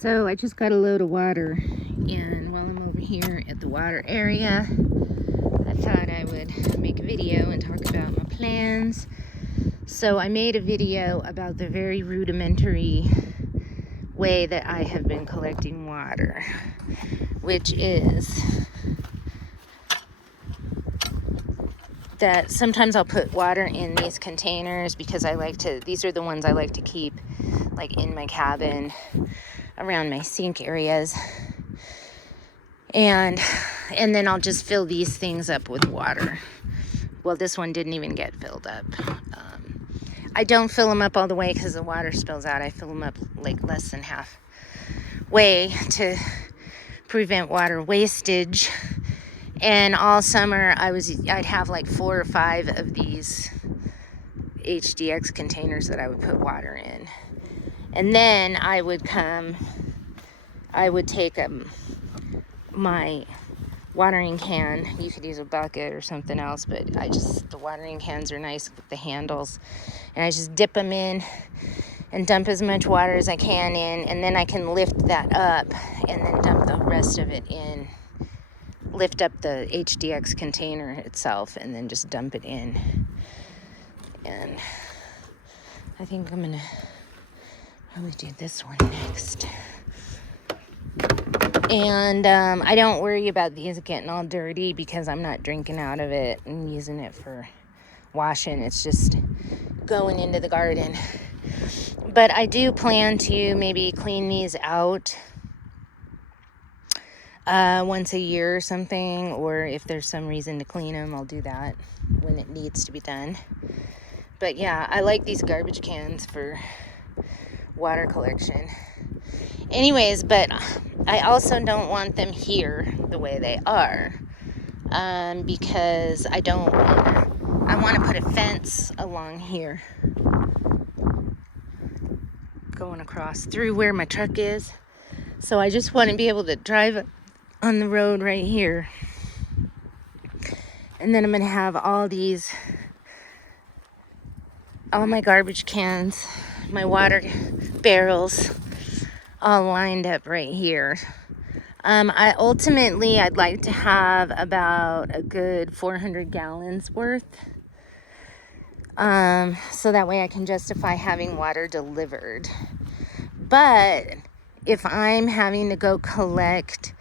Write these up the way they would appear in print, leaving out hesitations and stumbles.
So I just got a load of water, and while I'm over here at the water area, I thought I would make a video and talk about my plans. So I made a video about the very rudimentary way that I have been collecting water, which is that sometimes I'll put water in these containers because these are the ones I like to keep like in my cabin around my sink areas. And then I'll just fill these things up with water. Well, this one didn't even get filled up. I don't fill them up all the way because the water spills out. I fill them up like less than halfway to prevent water wastage. And all summer I'd have like 4 or 5 of these HDX containers that I would put water in. And then I would take my watering can. You could use a bucket or something else, but the watering cans are nice with the handles. And I just dip them in and dump as much water as I can in, and then I can lift that up and then dump the rest of it in. Lift up the HDX container itself and then just dump it in. And I think I'm gonna probably do this one next. And I don't worry about these getting all dirty because I'm not drinking out of it and using it for washing. It's just going into the garden. But I do plan to maybe clean these out once a year or something, or if there's some reason to clean them, I'll do that when it needs to be done. But yeah, I like these garbage cans for water collection. Anyways, but I also don't want them here the way they are, because I want to put a fence along here going across through where my truck is. So I just want to be able to drive on the road right here. And then I'm going to have all my garbage cans, my water barrels, all lined up right here. I'd like to have about a good 400 gallons worth. So that way I can justify having water delivered. But if I'm having to go collect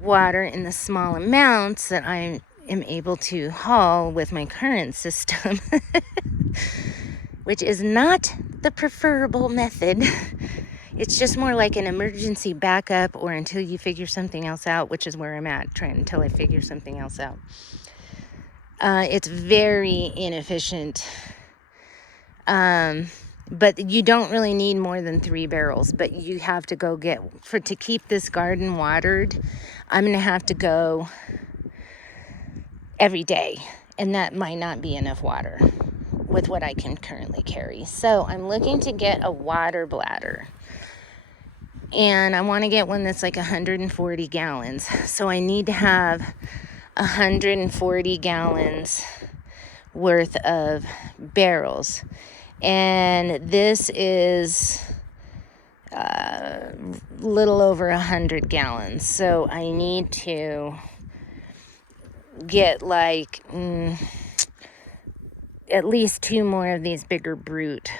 water in the small amounts that I am able to haul with my current system, which is not the preferable method, it's just more like an emergency backup or until you figure something else out, which is where I'm at, until I figure something else out. It's very inefficient. But you don't really need more than 3 barrels, but you have to go to keep this garden watered, I'm going to have to go every day, and that might not be enough water with what I can currently carry. So I'm looking to get a water bladder, and I want to get one that's like 140 gallons. So I need to have 140 gallons worth of barrels. And this is little over 100 gallons. So I need to get like at least 2 more of these bigger brute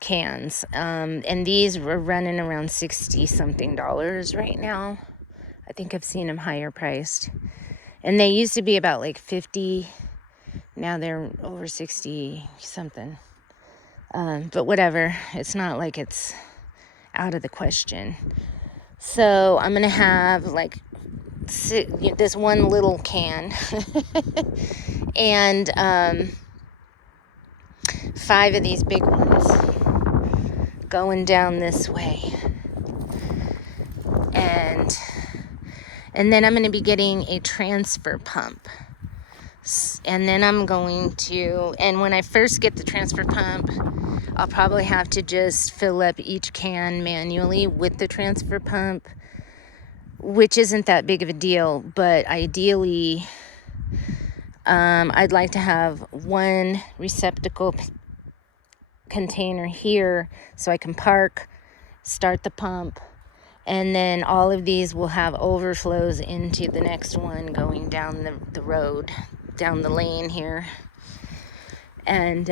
cans. And these were running around $60-something right now. I think I've seen them higher priced. And they used to be about like 50. Now they're over 60 something. But whatever, it's not like it's out of the question. So I'm going to have like this one little can and 5 of these big ones going down this way. And then I'm going to be getting a transfer pump. And then and when I first get the transfer pump, I'll probably have to just fill up each can manually with the transfer pump, which isn't that big of a deal. But ideally, I'd like to have one receptacle container here so I can park, start the pump, And then all of these will have overflows into the next one going down the road, down the lane here. And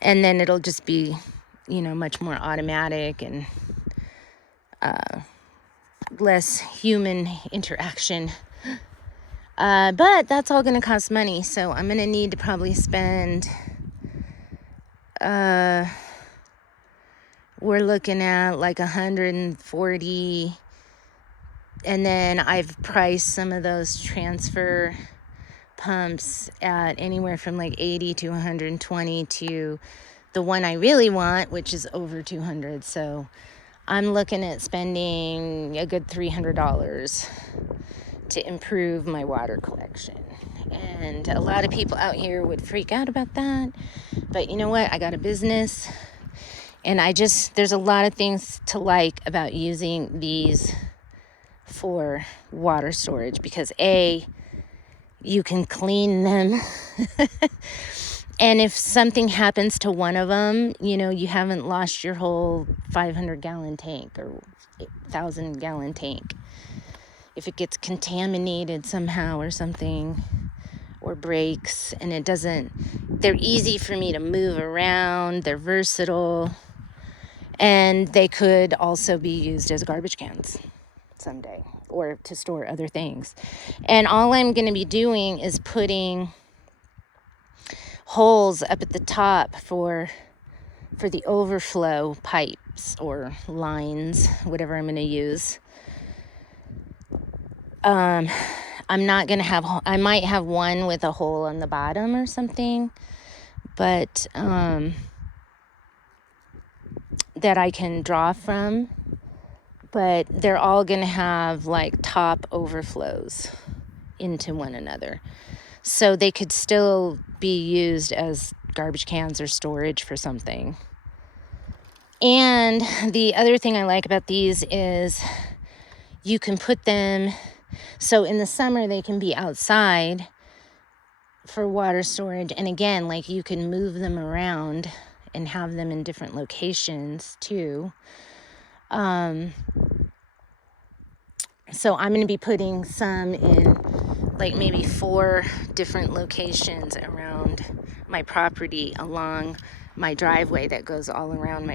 then it'll just be, much more automatic and less human interaction. But that's all going to cost money. So I'm going to need to probably spend, we're looking at like 140. And then I've priced some of those transfer pumps at anywhere from like 80 to 120 to the one I really want, which is over 200. So I'm looking at spending a good $300 to improve my water collection. And a lot of people out here would freak out about that. But you know what? I got a business. And there's a lot of things to like about using these for water storage. Because A, you can clean them. And if something happens to one of them, you haven't lost your whole 500-gallon tank or 1,000-gallon tank. If it gets contaminated somehow or something, or breaks, and they're easy for me to move around, they're versatile, and they could also be used as garbage cans someday, or to store other things. And all I'm going to be doing is putting holes up at the top for the overflow pipes or lines, whatever I'm going to use. I'm not going to I might have one with a hole on the bottom or something, but that I can draw from, but they're all going to have like top overflows into one another. So they could still be used as garbage cans or storage for something. And the other thing I like about these is you can put them, so in the summer they can be outside for water storage. And again, like you can move them around and have them in different locations too. So I'm going to be putting some in like maybe 4 different locations around my property along my driveway that goes all around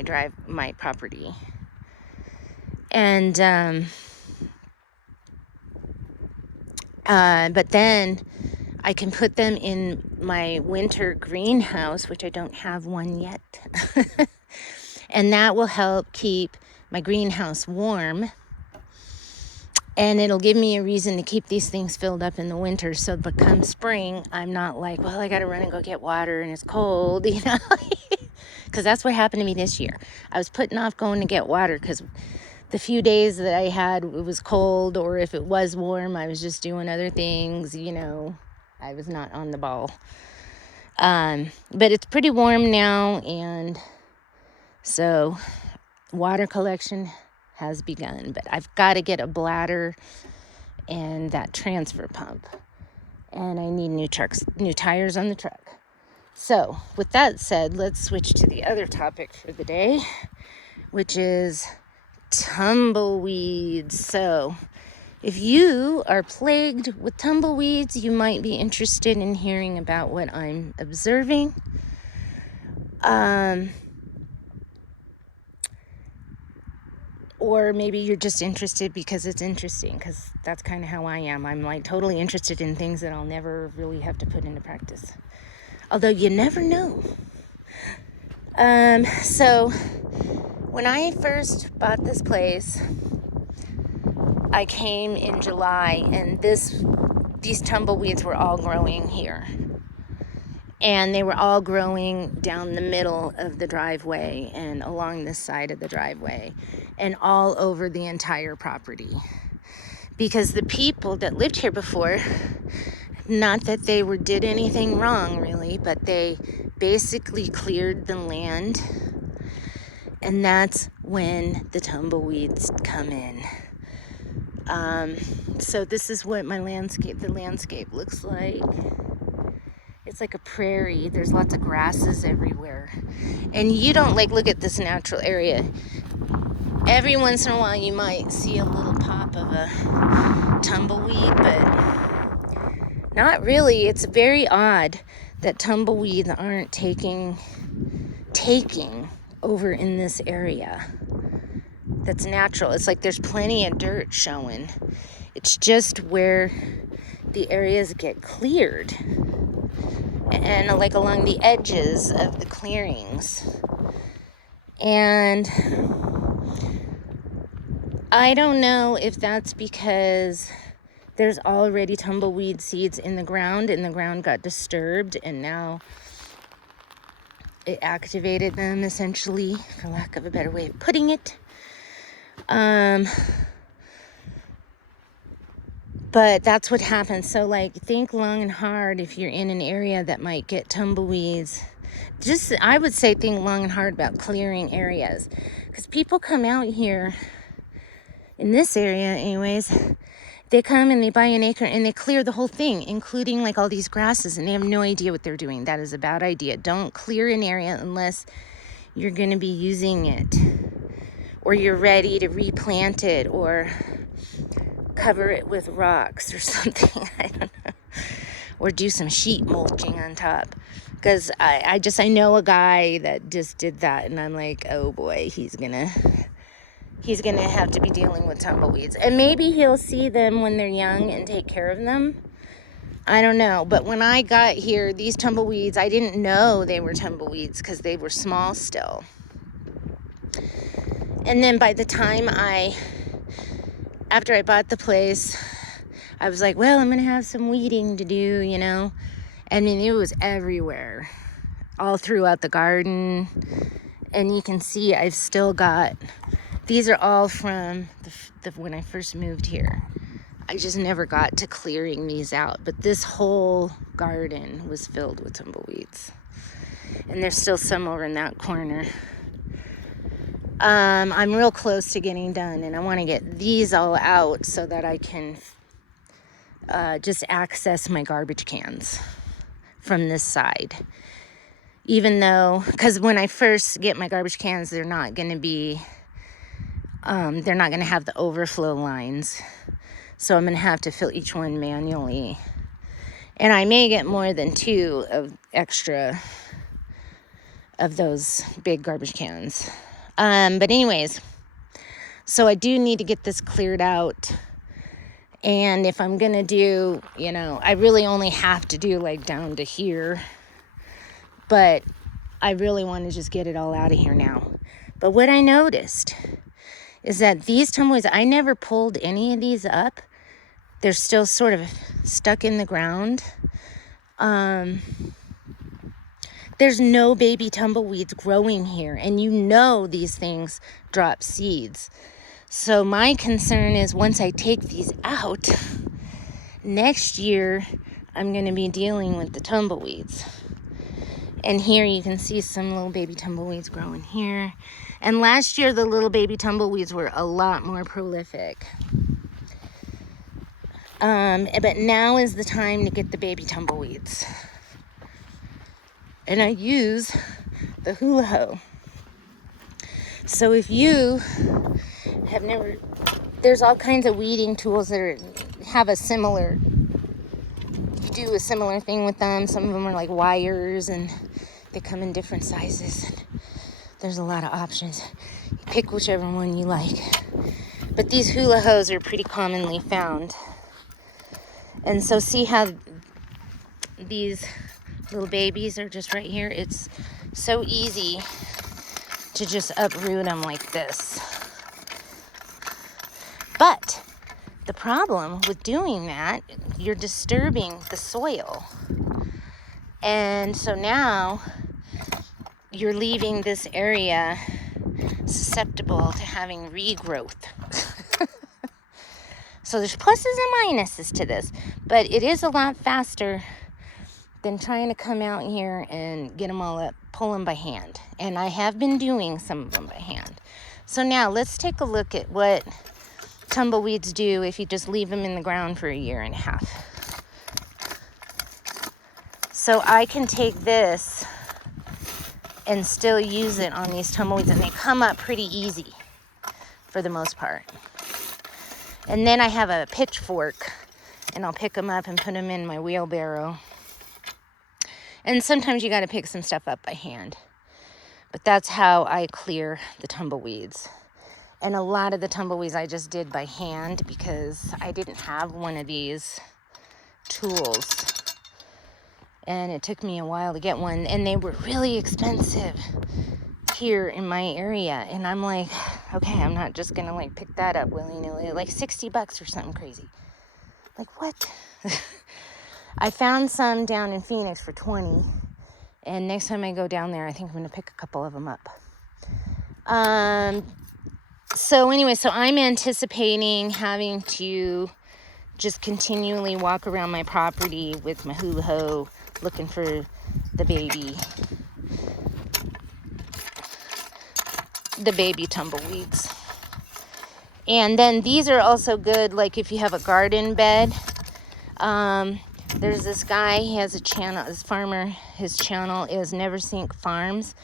my property. And but then I can put them in my winter greenhouse, which I don't have one yet. And that will help keep my greenhouse warm. And it'll give me a reason to keep these things filled up in the winter. So but come spring, I'm not like, well, I got to run and go get water and it's cold, Because that's what happened to me this year. I was putting off going to get water because the few days that I had, it was cold, or if it was warm, I was just doing other things, I was not on the ball. But it's pretty warm now, and so water collection has begun. But I've got to get a bladder and that transfer pump, and I need new tires on the truck. So with that said, let's switch to the other topic for the day, which is tumbleweeds. So if you are plagued with tumbleweeds, you might be interested in hearing about what I'm observing. Or maybe you're just interested because it's interesting, because that's kind of how I am. I'm like totally interested in things that I'll never really have to put into practice. Although you never know. So when I first bought this place, I came in July, and these tumbleweeds were all growing here. And they were all growing down the middle of the driveway and along this side of the driveway and all over the entire property. Because the people that lived here before, not that they did anything wrong really, but they basically cleared the land. And that's when the tumbleweeds come in. So this is what the landscape looks like. It's like a prairie. There's lots of grasses everywhere. And you don't look at this natural area. every once in a while you might see a little pop of a tumbleweed, but not really. It's very odd that tumbleweeds aren't taking over in this area. That's natural. It's like there's plenty of dirt showing. It's just where the areas get cleared and like along the edges of the clearings. And I don't know if that's because there's already tumbleweed seeds in the ground and the ground got disturbed and now it activated them, essentially, for lack of a better way of putting it. But that's what happens. So, like, think long and hard if you're in an area that might get tumbleweeds. I would say think long and hard about clearing areas. Because people come out here, in this area anyways, they come and they buy an acre and they clear the whole thing, including like all these grasses, and they have no idea what they're doing. That is a bad idea. Don't clear an area unless you're going to be using it, or you're ready to replant it, or cover it with rocks or something. I don't know. Or do some sheet mulching on top. Because I know a guy that just did that, and I'm like, oh boy, he's gonna have to be dealing with tumbleweeds. And maybe he'll see them when they're young and take care of them. I don't know. But when I got here, these tumbleweeds, I didn't know they were tumbleweeds because they were small still. And then by the time after I bought the place, I was like, well, I'm going to have some weeding to do, you know. I mean, it was everywhere, all throughout the garden. And you can see I've still got, these are all from when I first moved here. I just never got to clearing these out. But this whole garden was filled with tumbleweeds. And there's still some over in that corner. I'm real close to getting done, and I want to get these all out so that I can just access my garbage cans from this side. Even though, because when I first get my garbage cans, they're not going to have the overflow lines. So I'm going to have to fill each one manually. And I may get more than 2 of extra of those big garbage cans. But anyways, so I do need to get this cleared out. And if I'm going to do, you know, I really only have to do like down to here. But I really want to just get it all out of here now. But what I noticed is that these tumbleweeds, I never pulled any of these up. They're still sort of stuck in the ground. There's no baby tumbleweeds growing here, and you know these things drop seeds. So my concern is once I take these out, next year I'm going to be dealing with the tumbleweeds. And here you can see some little baby tumbleweeds growing here. And last year the little baby tumbleweeds were a lot more prolific. But now is the time to get the baby tumbleweeds. And I use the hula hoe. So if you have never, there's all kinds of weeding tools that have a similar, you do a similar thing with them. Some of them are like wires and they come in different sizes. There's a lot of options. You pick whichever one you like. But these hula hoes are pretty commonly found. And so see how these little babies are just right here? It's so easy to just uproot them like this. But the problem with doing that, you're disturbing the soil. And so now you're leaving this area susceptible to having regrowth. So there's pluses and minuses to this, but it is a lot faster than trying to come out here and get them all up, pull them by hand. And I have been doing some of them by hand. So now let's take a look at what tumbleweeds do if you just leave them in the ground for 1.5 years. So I can take this and still use it on these tumbleweeds, and they come up pretty easy. for the most part. And then I have a pitchfork, and I'll pick them up and put them in my wheelbarrow. And sometimes you got to pick some stuff up by hand. But that's how I clear the tumbleweeds. And a lot of the tumbleweeds I just did by hand because I didn't have one of these tools. And it took me a while to get one. And they were really expensive here in my area. And I'm like, okay, I'm not just going to like pick that up willy-nilly. Like $60 or something crazy. Like, what? I found some down in Phoenix for $20. And next time I go down there, I think I'm going to pick a couple of them up. So anyway, so I'm anticipating having to just continually walk around my property with my hula hoe looking for the baby tumbleweeds. And then these are also good, like if you have a garden bed. There's this guy, he has a channel, this farmer, his channel is Never Sink Farms.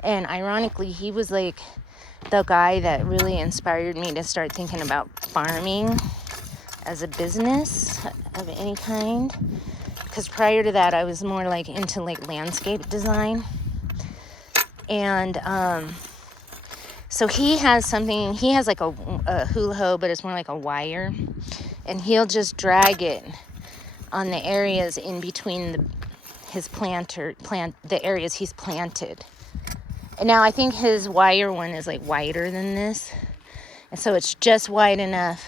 And ironically, he was like the guy that really inspired me to start thinking about farming as a business of any kind. Because prior to that, I was more like into like landscape design. And so he has like a hula hoe, but it's more like a wire. And he'll just drag it on the areas in between the areas he's planted. And now I think his wire one is like wider than this. And so it's just wide enough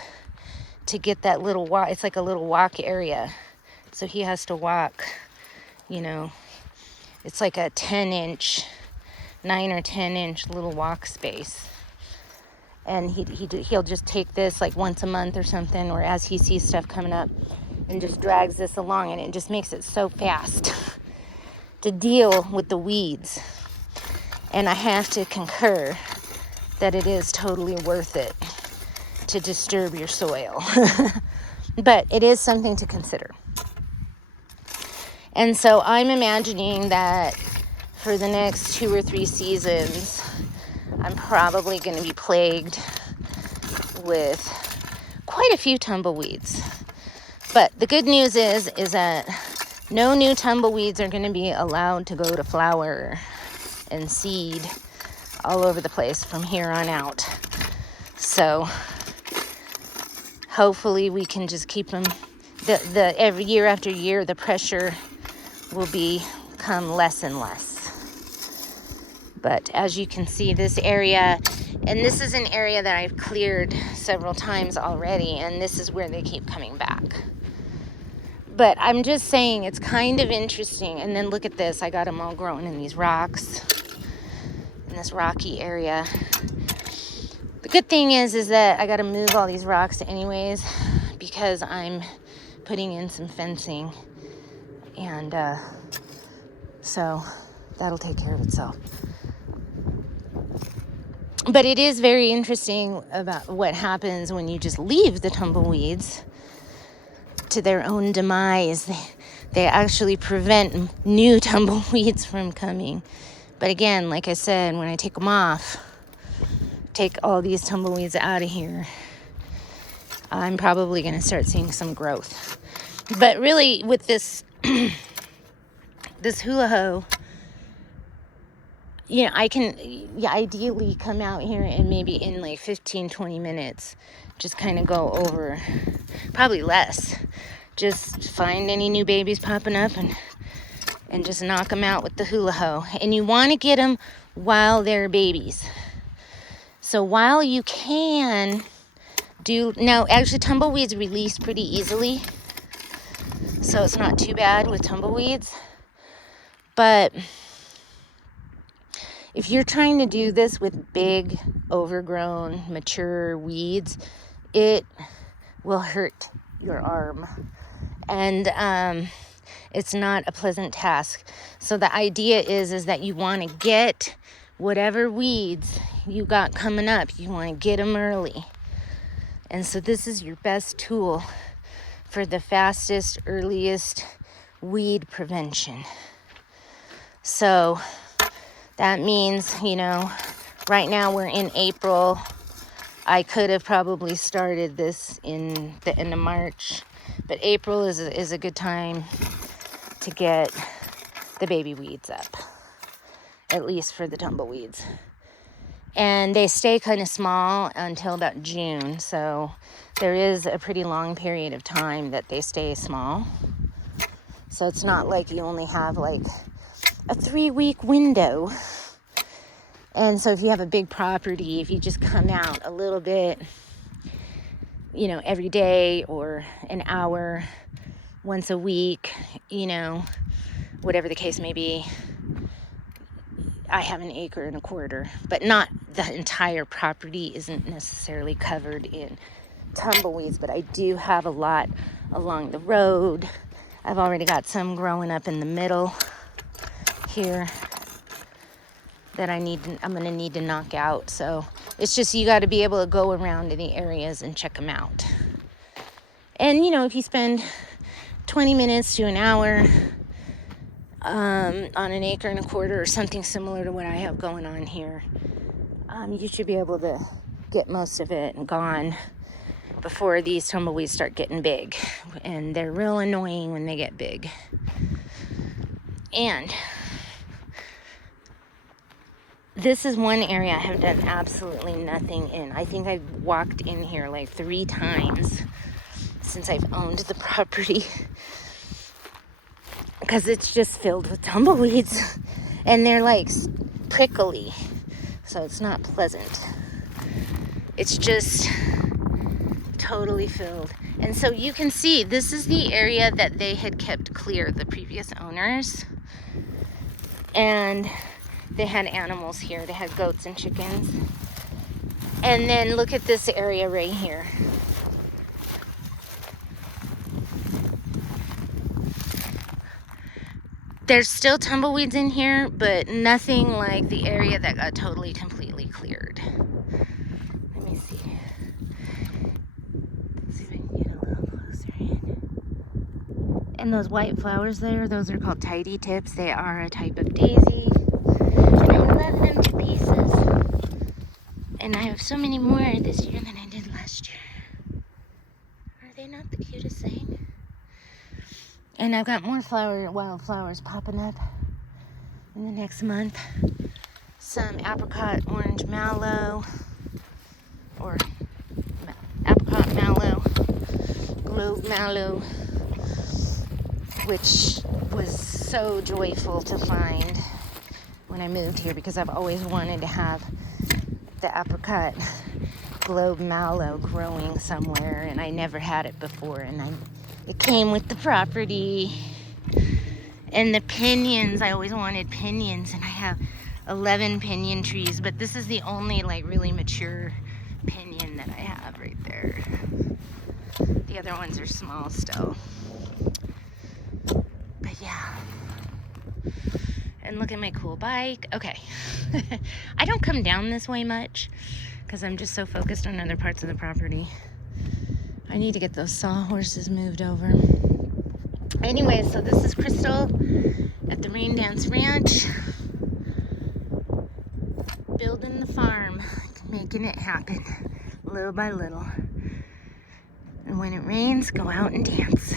to get that little walk. It's like a little walk area. So he has to walk, it's like a 9 or 10 inch little walk space. And he'll just take this like once a month or something, or as he sees stuff coming up, and just drags this along, and it just makes it so fast to deal with the weeds. And I have to concur that it is totally worth it to disturb your soil. But it is something to consider. And so I'm imagining that for the next 2 or 3 seasons, I'm probably going to be plagued with quite a few tumbleweeds. But the good news is that no new tumbleweeds are going to be allowed to go to flower and seed all over the place from here on out. So hopefully we can just keep them, every year after year, the pressure will become less and less. But as you can see, this area, and this is an area that I've cleared several times already, and this is where they keep coming back. But I'm just saying, it's kind of interesting. And then look at this. I got them all growing in these rocks, in this rocky area. The good thing is that I got to move all these rocks anyways, because I'm putting in some fencing. And so that'll take care of itself. But it is very interesting about what happens when you just leave the tumbleweeds to their own demise. They actually prevent new tumbleweeds from coming. But again, like I said, when I take them off, take all these tumbleweeds out of here, I'm probably going to start seeing some growth. But really, with this this hula hoe, I can ideally come out here and maybe in like 15-20 minutes just kind of go over, probably less, just find any new babies popping up and just knock them out with the hula hoe. And you want to get them while they're babies. So while you can now actually tumbleweeds release pretty easily, so it's not too bad with tumbleweeds. But if you're trying to do this with big, overgrown, mature weeds, it will hurt your arm. And it's not a pleasant task. So the idea is that you want to get whatever weeds you got coming up, you want to get them early. And so this is your best tool for the fastest, earliest weed prevention. So that means, right now we're in April. I could have probably started this in the end of March, but April is a good time to get the baby weeds up, at least for the tumbleweeds. And they stay kind of small until about June, so there is a pretty long period of time that they stay small. So it's not like you only have like a 3-week window. And so if you have a big property, if you just come out a little bit, you know, every day or an hour, once a week, you know, whatever the case may be. I have 1.25 acres, but not the entire property isn't necessarily covered in tumbleweeds, but I do have a lot along the road. I've already got some growing up in the middle here that I'm going to need to knock out. So it's just, you got to be able to go around to the areas and check them out. And, you know, if you spend 20 minutes to an hour on 1.25 acres or something similar to what I have going on here, you should be able to get most of it gone before these tumbleweeds start getting big. And they're real annoying when they get big. And this is one area I have done absolutely nothing in. I think I've walked in here like 3 times since I've owned the property, because it's just filled with tumbleweeds and they're like prickly, so it's not pleasant. It's just totally filled. And so you can see this is the area that they had kept clear, the previous owners, and they had animals here. They had goats and chickens. And then look at this area right here. There's still tumbleweeds in here, but nothing like the area that got totally, completely cleared. Let me see. Let's see if I can get a little closer in. And those white flowers there, those are called tidy tips. They are a type of daisy. And I love them to pieces. And I have so many more this year than I did last year. Are they not the cutest thing? And I've got more wildflowers popping up in the next month. Some apricot orange mallow, or apricot mallow, globe mallow, which was so joyful to find when I moved here, because I've always wanted to have the apricot globe mallow growing somewhere, and I never had it before, and it came with the property. And the pinions, I always wanted pinions, and I have 11 pinion trees, but this is the only like really mature pinion that I have right there. The other ones are small still. But yeah. And look at my cool bike. Okay. I don't come down this way much because I'm just so focused on other parts of the property. I need to get those sawhorses moved over. Anyway, so this is Crystal at the Rain Dance Ranch. Building the farm, making it happen little by little. And when it rains, go out and dance.